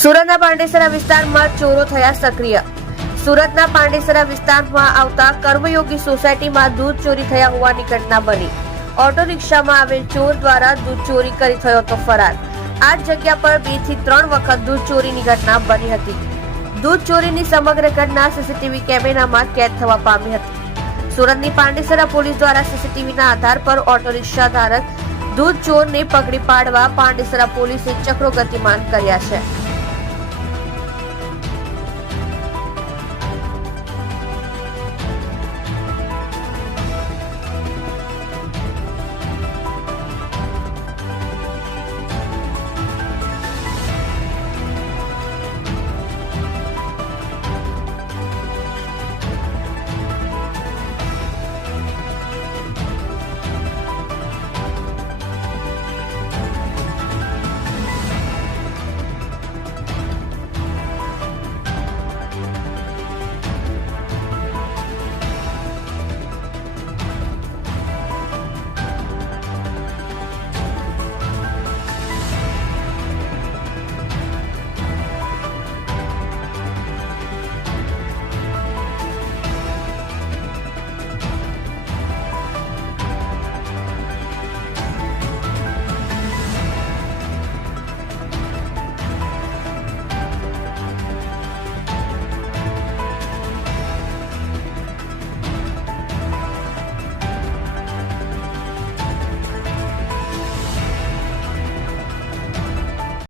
સુરતના પાંડેસરા વિસ્તારમાં ચોરો થયા સક્રિય। સુરતના પાંડેસરા વિસ્તારમાં આવતા કર્મયોગી સોસાયટીમાં દૂધ ચોરી થયા હોવાની ઘટના બની। ઓટો રિક્ષામાં આવેલ ચોર દ્વારા દૂધ ચોરી કરી થયો તો ફરાર। આ જગ્યા પર 2 થી 3 વખત દૂધ ચોરીની ઘટના બની હતી। દૂધ ચોરીની સમગ્ર ઘટના સીસીટીવી કેમેરામાં કેદ થવા પામી હતી। સુરતની પાંડેસરા પોલીસ દ્વારા સીસીટીવીના આધાર પર ઓટો રિક્ષા ધારક દૂધ ચોરને પકડી પાડવા પાંડેસરા પોલીસે ચક્રો ગતિમાન કર્યા છે।